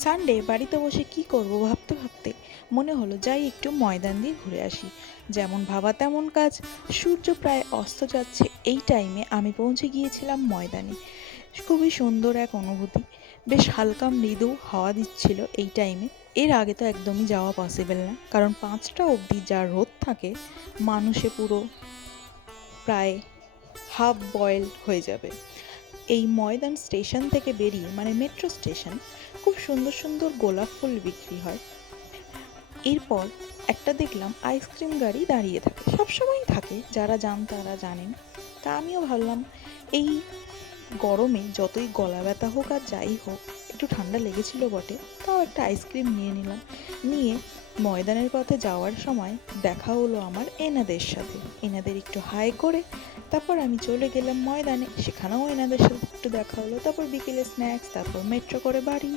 Sunday বাড়িতে বসে কি করব ভাবতে ভাবতে মনে হলো যাই একটু ময়দান দিয়ে ঘুরে আসি। যেমন ভাবা তেমন কাজ। সূর্য প্রায় অস্ত যাচ্ছে এই টাইমে আমি পৌঁছে গিয়েছিলাম ময়দানে। খুবই সুন্দর এক অনুভূতি। বেশ হালকা মৃদু হাওয়া দিচ্ছিল এই টাইমে। এর আগে তো একদমই যাওয়া পসিবল না, কারণ 5টা অবধি যা রোদ থাকে মানুষে পুরো প্রায় হাফ বয়েল হয়ে যাবে। এই ময়দান স্টেশন থেকে বেরিয়ে, মানে মেট্রো স্টেশন, খুব সুন্দর সুন্দর গোলাপ ফুল বিক্রি হয়। এরপর একটা দেখলাম আইসক্রিম গাড়ি দাঁড়িয়ে থাকে, সবসময়ই থাকে, যারা যান তারা জানেন। তা আমিও ভাবলাম এই গরমে যতই গলা ব্যথা হোক আর যাই হোক, একটু ঠান্ডা লেগেছিল বটে, তাও একটা আইসক্রিম নিয়ে নিলাম। নিয়ে ময়দানের পথে যাওয়ার সময় দেখা হলো আমার এনাদের সাথে। এনাদের একটু হাই করে তারপর আমি চলে গেলাম ময়দানে, সেখানেও এনাদের সাথে একটু দেখা হলো। তারপর বিকেলে স্ন্যাক্স, তারপর মেট্রো করে বাড়ি।